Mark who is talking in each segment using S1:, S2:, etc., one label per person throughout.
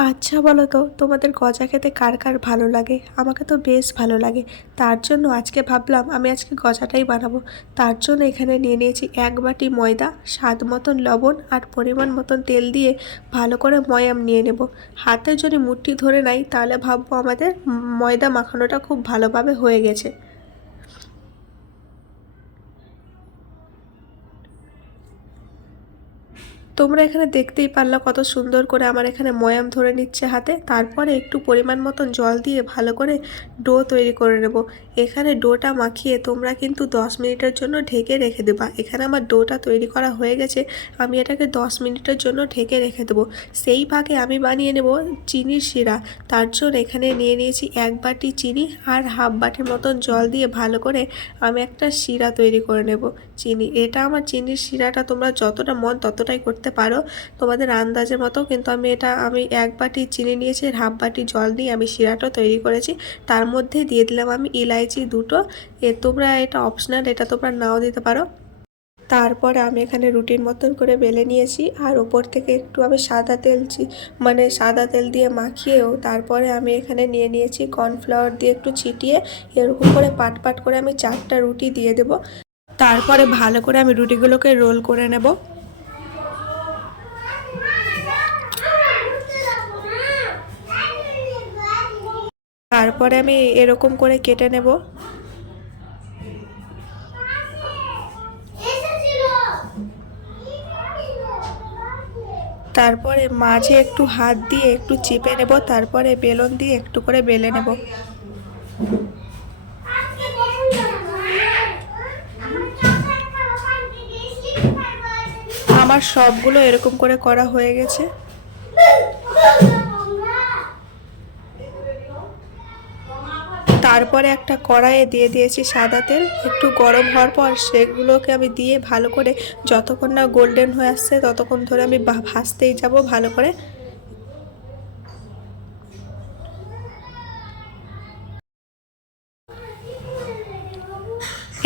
S1: আচ্ছা বলো তো, তোমাদের গজা খেতে কার কার ভালো লাগে? আমাকে তো বেশ ভালো লাগে। তার জন্য আজকে ভাবলাম আমি আজকে গজাটাই বানাবো। তার জন্য এখানে নিয়ে নিয়েছি এক বাটি ময়দা, স্বাদ মতন লবণ আর পরিমাণ মতন তেল দিয়ে ভালো করে ময়াম নিয়ে নেব। হাতে যদি মুঠি ধরে নাই, তাহলে ভাববো আমাদের ময়দা মাখানোটা খুব ভালোভাবে হয়ে গেছে। তোমরা এখানে দেখতেই পারলা কত সুন্দর করে আমার এখানে ময়াম ধরে নিচ্ছে হাতে। তারপরে একটু পরিমাণ মতন জল দিয়ে ভালো করে ডো তৈরি করে নেব। এখানে ডোটা মাখিয়ে তোমরা কিন্তু 10 মিনিটের জন্য ঢেকে রেখে দেবা। এখানে আমার ডোটা তৈরি করা হয়ে গেছে। আমি এটাকে 10 মিনিটের জন্য ঢেকে রেখে দেবো। সেই ভাগে আমি বানিয়ে নেব চিনির শিরা। তার জন্য এখানে নিয়ে নিয়েছি এক বাটি চিনি আর হাফ বাটির মতন জল দিয়ে ভালো করে আমি একটা শিরা তৈরি করে নেব চিনি। এটা আমার চিনির শিরাটা তোমরা যতটা মন ততটাই করতে পারো। তোমাদের আন্দাজের মতো কিন্তু আমি এটা, আমি এক বাটি চিনি নিয়েছি, আর হাফ বাটি জল নিয়ে আমি শিরাটা তৈরি করেছি। তার মধ্যে দিয়ে দিলাম আমি ইলাইচি দুটো। এ তোমরা এটা অপশনাল এটা তোমরা নাও দিতে পারো। তারপরে আমি এখানে রুটির মতন করে বেলে নিয়েছি, আর ওপর থেকে একটু আমি সাদা তেল মানে সাদা তেল দিয়ে মাখিয়েও তারপরে আমি এখানে নিয়ে নিয়েছি কর্নফ্লাওয়ার দিয়ে একটু ছিটিয়ে, এরকম করে পাট পাট করে আমি চারটা রুটি দিয়ে দেব। তারপরে ভালো করে আমি রুটিগুলোকে রোল করে নেব। তারপরে আমি এরকম করে কেটে নেব। তারপরে মাঝে একটু হাত দিয়ে একটু চেপে নেব, তারপরে বেলন দিয়ে একটু করে বেলে নেব। আমার সবগুলো এরকম করে করা হয়ে গেছে। তারপরে একটা কড়াইয়ে দিয়ে দিয়েছি সাদা তেল। একটু গরম হওয়ার পর সেগুলোকে আমি দিয়ে ভালো করে যতক্ষণ না গোল্ডেন হয়ে আসছে ততক্ষণ ধরে আমি ভাজতেই যাব ভালো করে।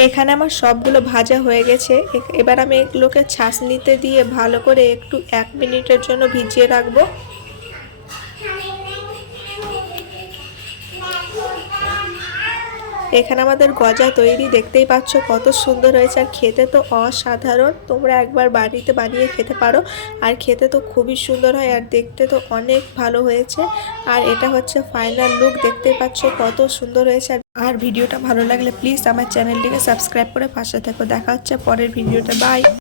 S1: এখানে আমার সবগুলো ভাজা হয়ে গেছে। এবার আমি এগুলোকে ছাঁচনিতে দিয়ে ভালো করে একটু এক মিনিটের জন্য ভিজিয়ে রাখব। এখানে আমাদের গজা তৈরি, দেখতেই পাচ্ছ কত সুন্দর হয়েছে। আর খেতে তো অসাধারণ, তোমরা একবার বাড়িতে বানিয়ে খেতে পারো। আর খেতে তো খুবই সুন্দর হয় আর দেখতে তো অনেক ভালো হয়েছে। আর এটা হচ্ছে ফাইনাল লুক দেখতেই পাচ্ছ কত সুন্দর হয়েছে। আর- আর ভিডিওটা ভালো লাগলে প্লিজ আমার চ্যানেলটিকে সাবস্ক্রাইব করে পাশে থেকো। দেখা হচ্ছে পরের ভিডিওটা বাই